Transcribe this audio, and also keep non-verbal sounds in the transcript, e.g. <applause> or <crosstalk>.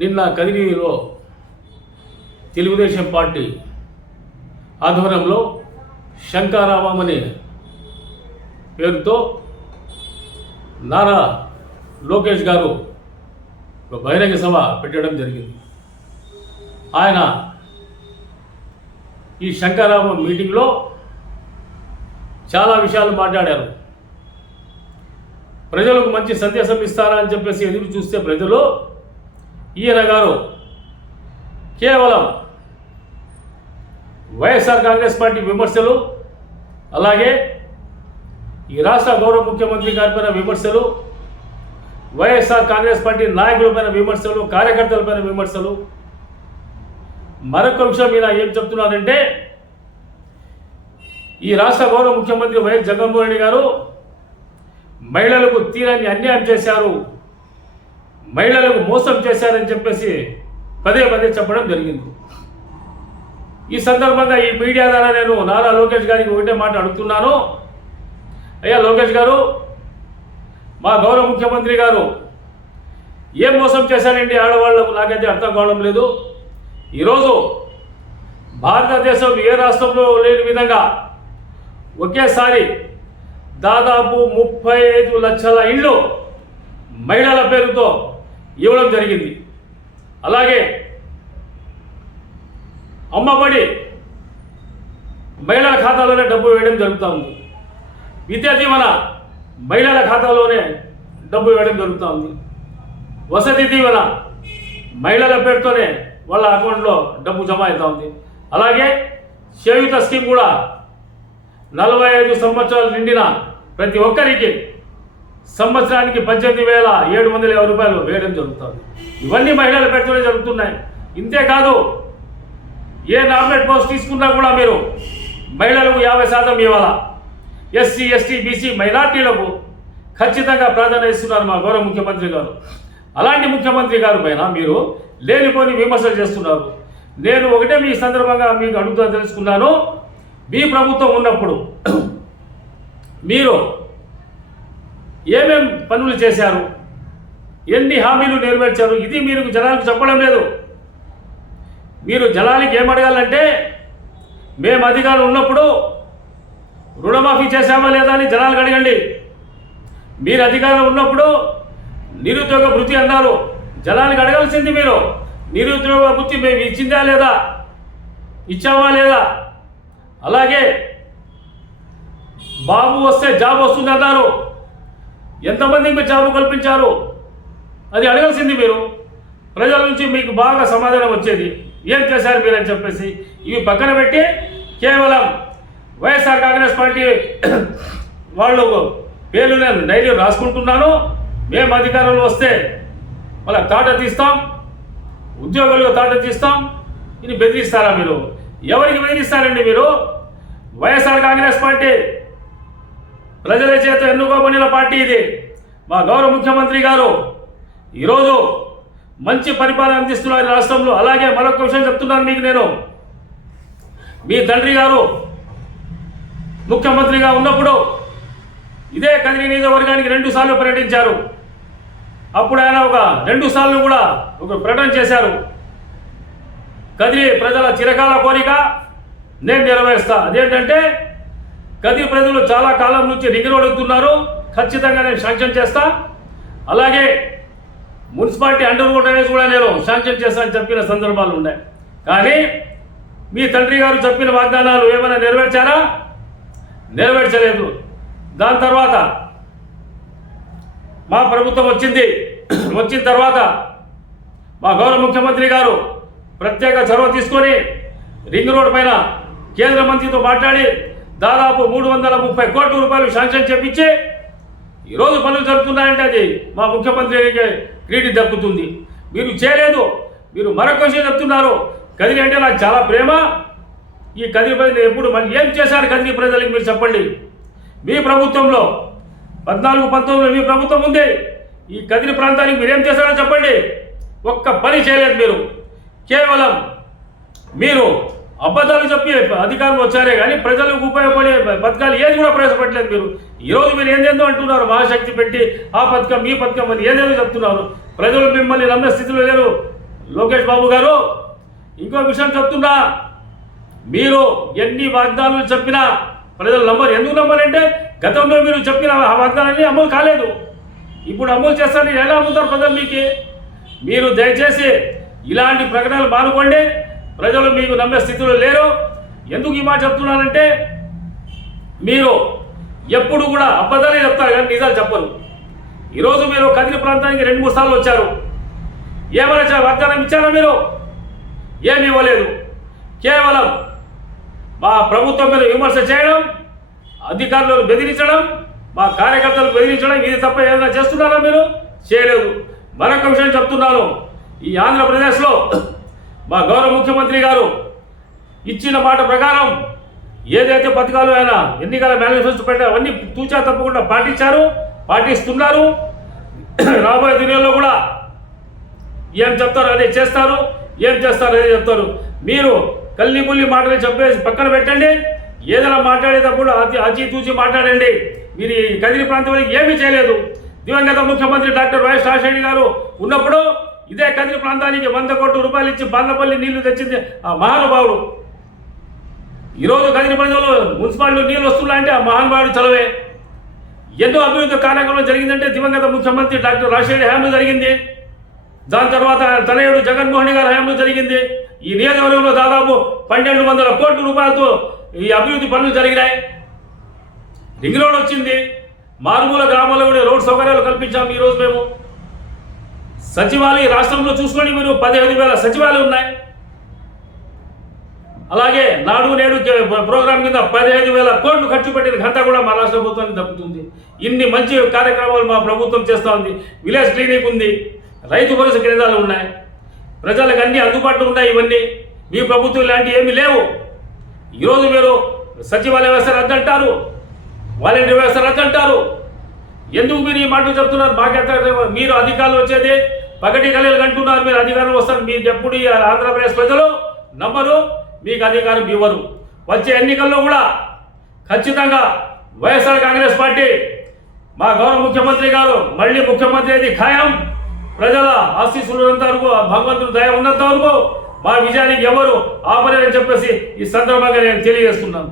నిన్న కదిరిలో తెలుగుదేశం పార్టీ ఆధ్వర్యంలో శంకారామం అనే పేరుతో నారా లోకేష్ గారు ఒక బహిరంగ సభ పెట్టడం జరిగింది. ఆయన ఈ శంకారామం మీటింగ్లో చాలా విషయాలు మాట్లాడారు. ప్రజలకు మంచి సందేశం ఇస్తారా అని చెప్పేసి ఎదురు చూస్తే ప్రజలు ఈయన గారు కేవలం వైఎస్ఆర్ కాంగ్రెస్ పార్టీ విమర్శలు అలాగే ఈ రాష్ట్ర గౌరవ ముఖ్యమంత్రి గారిపైన విమర్శలు వైఎస్ఆర్ కాంగ్రెస్ పార్టీ నాయకులపైన విమర్శలు కార్యకర్తలపైన విమర్శలు. మరొక విషయం మీద ఏం చెప్తున్నారంటే ఈ రాష్ట్ర గౌరవ ముఖ్యమంత్రి వైఎస్ జగన్మోహన్ రెడ్డి గారు మహిళలకు తీరని అన్యాయం చేశారు. మహిళలకు మోసం చేశారని చెప్పేసి పదే పదే చెప్పడం జరిగింది. ఈ సందర్భంగా ఈ మీడియా ద్వారా నేను నారా లోకేష్ గారికి ఒకటే మాట అడుగుతున్నాను. అయ్యా లోకేష్ గారు మా గౌరవ ముఖ్యమంత్రి గారు ఏం మోసం చేశారండి ఆడవాళ్ళకు? నాకైతే అర్థం కావడం లేదు. ఈరోజు భారతదేశం ఏ రాష్ట్రంలో లేని విధంగా ఒకేసారి దాదాపు ముప్పై ఐదు లక్షల ఇళ్ళు మహిళల పేరుతో ఇవ్వడం జరిగింది. అలాగే అమ్మబడి మహిళల ఖాతాలోనే డబ్బు వేయడం జరుగుతూ ఉంది. విద్యా దీవెన మహిళల ఖాతాలోనే డబ్బు వేయడం జరుగుతూ ఉంది. వసతి దీవెన మహిళల పేరుతోనే వాళ్ళ అకౌంట్లో డబ్బు జమ అవుతూ ఉంది. అలాగే చేయుత స్కీమ్ కూడా నలభై ఐదు సంవత్సరాలు నిండిన ప్రతి ఒక్కరికి సంవత్సరానికి పద్దెనిమిది వేల ఏడు వందల యాభై రూపాయలు వేయడం జరుగుతుంది. ఇవన్నీ మహిళల పెట్టడం జరుగుతున్నాయి. ఇంతేకాదు ఏ నామినేట్ పోస్ట్ తీసుకున్నా కూడా మీరు మహిళలకు యాభై శాతం ఇవ్వాలా? ఎస్సీ ఎస్టీ బీసీ మైనార్టీలకు ఖచ్చితంగా ప్రాధాన్యత ఇస్తున్నారు మా గౌరవ ముఖ్యమంత్రి గారు. అలాంటి ముఖ్యమంత్రి గారు పైన మీరు లేనిపోని విమర్శలు చేస్తున్నారు. నేను ఒకటే మీ సందర్భంగా మీకు అడుగుతా తెలుసుకున్నాను. మీ ప్రభుత్వం ఉన్నప్పుడు మీరు ఏమేం పనులు చేశారు? ఎన్ని హామీలు నెరవేర్చారు? ఇది మీరు జనాలకు చెప్పడం లేదు. మీరు జనాలకి ఏం అడగాలంటే మేము అధికారులు ఉన్నప్పుడు రుణమాఫీ చేశామా లేదా అని జనాలకు అడగండి. మీరు అధికారం ఉన్నప్పుడు నిరుద్యోగ వృత్తి అన్నారు. జనానికి అడగాల్సింది మీరు. నిరుద్యోగ వృత్తి మేము ఇచ్చిందా లేదా? ఇచ్చామా లేదా? అలాగే బాబు వస్తే జాబ్ వస్తుంది అన్నారు ఎంతమందికి మీరు జాబ్ కల్పించారు? అది అడగాల్సింది మీరు. ప్రజల నుంచి మీకు బాగా సమాధానం వచ్చేది. ఏం చేశారు మీరు అని చెప్పేసి ఇవి పక్కన పెట్టి కేవలం వైఎస్ఆర్ కాంగ్రెస్ పార్టీ <coughs> వాళ్ళు పేర్లు నేను డైలీ రాసుకుంటున్నాను. మేము అధికారంలో వస్తే మళ్ళీ తాట తీస్తాం. ఉద్యోగులకు తాట తీస్తాం. ఇది బెదిరిస్తారా మీరు? ఎవరికి బెదిరిస్తారండి మీరు? వైఎస్ఆర్ కాంగ్రెస్ పార్టీ ప్రజల చేత ఎన్నుకోబడిన పార్టీ ఇది. మా గౌరవ ముఖ్యమంత్రి గారు ఈరోజు మంచి పరిపాలన అందిస్తున్నారు రాష్ట్రంలో. అలాగే మరొక విషయం చెప్తున్నాను మీకు నేను. మీ తండ్రి గారు ముఖ్యమంత్రిగా ఉన్నప్పుడు ఇదే కదిరి నియోజకవర్గానికి రెండు సార్లు పర్యటించారు. అప్పుడు ఆయన ఒక రెండు సార్లు కూడా ఒక ప్రకటన చేశారు. కదిరి ప్రజల చిరకాల కోరిక నేను నెరవేరుస్తా. అదేంటంటే గది ప్రజలు చాలా కాలం నుంచి రింగ్ ఖచ్చితంగా నేను శాంక్షన్ చేస్తా. అలాగే మున్సిపాలిటీ అండర్ రోడ్ అనేది కూడా నేను శాంక్షన్ చేస్తానని చెప్పిన సందర్భాలు ఉన్నాయి. కానీ మీ తండ్రి గారు చెప్పిన వాగ్దానాలు ఏమైనా నెరవేర్చారా? నెరవేర్చలేదు. దాని తర్వాత మా ప్రభుత్వం వచ్చింది. వచ్చిన తర్వాత మా గౌరవ ముఖ్యమంత్రి గారు ప్రత్యేక చొరవ తీసుకొని రింగ్ రోడ్ పైన కేంద్ర మంత్రితో మాట్లాడి దాదాపు మూడు వందల ముప్పై కోట్ల రూపాయలు శాంక్షన్ చేపించి ఈరోజు పనులు జరుగుతున్నాయంటే అది మా ముఖ్యమంత్రికి క్రెడిట్ దక్కుతుంది. మీరు చేయలేదు. మీరు మరొక విషయం చెప్తున్నారు. కదిరి అంటే నాకు చాలా ప్రేమ. ఈ కదిరి ప్రజలు ఎప్పుడు మళ్ళీ ఏం చేశారు కదిరి ప్రజలకు మీరు చెప్పండి. మీ ప్రభుత్వంలో పద్నాలుగు పంతొమ్మిదిలో మీ ప్రభుత్వం ఉంది. ఈ కదిరి ప్రాంతానికి మీరేం చేశారో చెప్పండి. ఒక్క పని చేయలేదు మీరు. కేవలం మీరు అబద్ధాలు చెప్పి అధికారులు వచ్చారే కానీ ప్రజలకు ఉపయోగపడే పథకాలు ఏది కూడా ప్రవేశపెట్టలేదు మీరు. ఈరోజు మీరు ఏందేందో అంటున్నారు. మహాశక్తి పెట్టి ఆ పథకం ఈ పథకం అని ఏదేదో చెప్తున్నారు. ప్రజలు మిమ్మల్ని నమ్మే స్థితిలో లేరు. లోకేష్ బాబు గారు ఇంకో విషయం చెప్తున్నా. మీరు ఎన్ని వాగ్దానాలు చెప్పినా ప్రజలు నమ్మరు. ఎందుకు నమ్మరంటే గతంలో మీరు చెప్పిన ఆ వాగ్దానాన్ని అమలు కాలేదు. ఇప్పుడు అమలు చేస్తారని ఎలా అమ్ముతారు ప్రజలు మీకు? మీరు దయచేసి ఇలాంటి ప్రకటనలు మానుకోండి. ప్రజలు మీకు నమ్మే స్థితిలో లేరు. ఎందుకు ఈ మాట చెప్తున్నానంటే మీరు ఎప్పుడు కూడా అబద్ధాలే చెప్తారు కానీ నిజాలు చెప్పరు. ఈరోజు మీరు కదిరి ప్రాంతానికి రెండు మూడు సార్లు వచ్చారు. ఏమైనా వాగ్దానం ఇచ్చారా మీరు? ఏమి ఇవ్వలేదు. కేవలం మా ప్రభుత్వం మీద విమర్శ చేయడం అధికారులను బెదిరించడం మా కార్యకర్తలు బెదిరించడం ఇది తప్ప ఏదైనా చేస్తున్నారా మీరు? చేయలేదు. మరొక విషయం చెప్తున్నాను. ఈ ఆంధ్రప్రదేశ్లో మా గౌరవ ముఖ్యమంత్రి గారు ఇచ్చిన మాట ప్రకారం ఏదైతే పథకాలు ఆయన ఎన్నికల మేనిఫెస్టో పెట్టారు అవన్నీ తూచా తప్పకుండా పాటించారు పాటిస్తున్నారు. <clears throat> రాబోయే దినాల్లో కూడా ఏం చెప్తారు అదే చేస్తారు. ఏం చేస్తారు అదే చెప్తారు. మీరు కల్లిపుల్లి మాటలు చెప్పేసి పక్కన పెట్టండి. ఏదైనా మాట్లాడేటప్పుడు అతి అచితూచి మాట్లాడండి. మీరు కదిరి కదిరి ప్రాంతంలో ఏమీ చేయలేదు. దివంగత ముఖ్యమంత్రి డాక్టర్ వైఎస్ రాజశేఖర్ గారు ఉన్నప్పుడు ఇదే కదిరి ప్రాంతానికి వంద కోట్ల రూపాయలు ఇచ్చి బందపల్లి నీళ్ళు తెచ్చింది ఆ మహానుభావుడు. ఈరోజు కదిరి ప్రజలు మున్సిపాలిటీ నీళ్ళు వస్తున్నాయంటే ఆ మహానుభావుడు చలవే ఎన్నో అభివృద్ధి కార్యక్రమం జరిగిందంటే దివంగత ముఖ్యమంత్రి డాక్టర్ రాజశేఖర్ హయాంలో జరిగింది. దాని తర్వాత తనయుడు జగన్మోహన్ గారి హయాంలో జరిగింది. ఈ నియోజకవర్గంలో దాదాపు పన్నెండు వందల కోట్ల రూపాయలతో ఈ అభివృద్ధి పనులు జరిగినాయి. రింగ్ రోడ్ వచ్చింది. మారుమూల గ్రామాల్లో కూడా రోడ్ సౌకర్యాలు కల్పించాము ఈరోజు మేము. సచివాలయ రాష్ట్రంలో చూసుకోండి మీరు పదిహేను వేల సచివాలయాలు ఉన్నాయి. అలాగే నాడు నేడు ప్రోగ్రాం కింద పదిహేను వేల కోట్లు ఖర్చు పెట్టిన ఘనత కూడా మా రాష్ట్ర ప్రభుత్వానికి దక్కుతుంది. ఇన్ని మంచి కార్యక్రమాలు మా ప్రభుత్వం చేస్తూ ఉంది. విలేజ్ క్లినిక్ ఉంది. రైతు భరోసా కేంద్రాలు ఉన్నాయి. ప్రజలకు అన్ని అందుబాటులో ఉన్నాయి ఇవన్నీ. మీ ప్రభుత్వం ఇలాంటివి ఏమీ లేవు. ఈరోజు మీరు సచివాలయ వ్యవస్థ రద్దంటారు. వాలంటీర్ వ్యవస్థ రద్దంటారు. ఎందుకు మీరు ఈ మాటలు చెప్తున్నారు? మాకెంత మీరు అధికారులు వచ్చేది పగటి కళలు అంటున్నారు మీరు అధికారం వస్తారు మీరు ఎప్పుడు ఈ ఆంధ్రప్రదేశ్ ప్రజలు నమ్మరు మీకు అధికారం ఇవ్వరు. వచ్చే ఎన్నికల్లో కూడా ఖచ్చితంగా వైఎస్ఆర్ కాంగ్రెస్ పార్టీ మా గౌరవ ముఖ్యమంత్రి గారు మళ్ళీ ముఖ్యమంత్రి అది ఖాయం. ప్రజల ఆశీస్సులు ఉన్నంత వరకు ఆ భగవంతుడు దయ ఉన్నంత వరకు మా విజయానికి ఎవరు ఆపలేరని చెప్పేసి ఈ సందర్భంగా నేను తెలియజేస్తున్నాను.